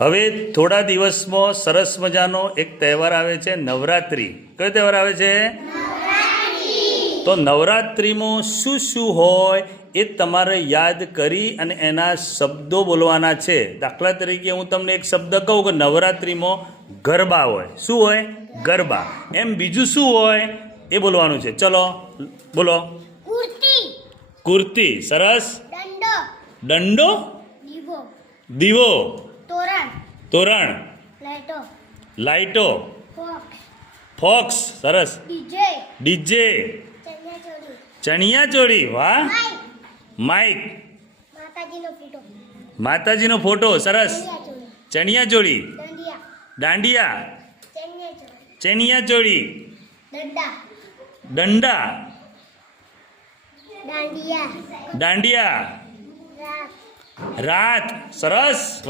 હવે થોડા દિવસમાં સરસ મજાનો એક તહેવાર આવે છે, નવરાત્રિ. કયો તહેવાર આવે છે? તો નવરાત્રિમાં શું શું હોય એ તમારે યાદ કરી અને એના શબ્દો બોલવાના છે. દાખલા તરીકે હું તમને એક શબ્દ કહું કે નવરાત્રિમાં ગરબા હોય. શું હોય? ગરબા. એમ બીજું શું હોય એ બોલવાનું છે. ચલો બોલો. કુર્તી. સરસ. દંડો. દીવો. તોરણ. લાઈટો. ફોક્સ. સરસ. ડીજે. ચણિયા ચોળી. વાહ. માઇક. માતાજીનો ફોટો. સરસ. ચણિયા ચોળી. દાંડિયા. ચણિયા ચોળી. દંડા. દાંડિયા. રાત. સરસ. વાહ.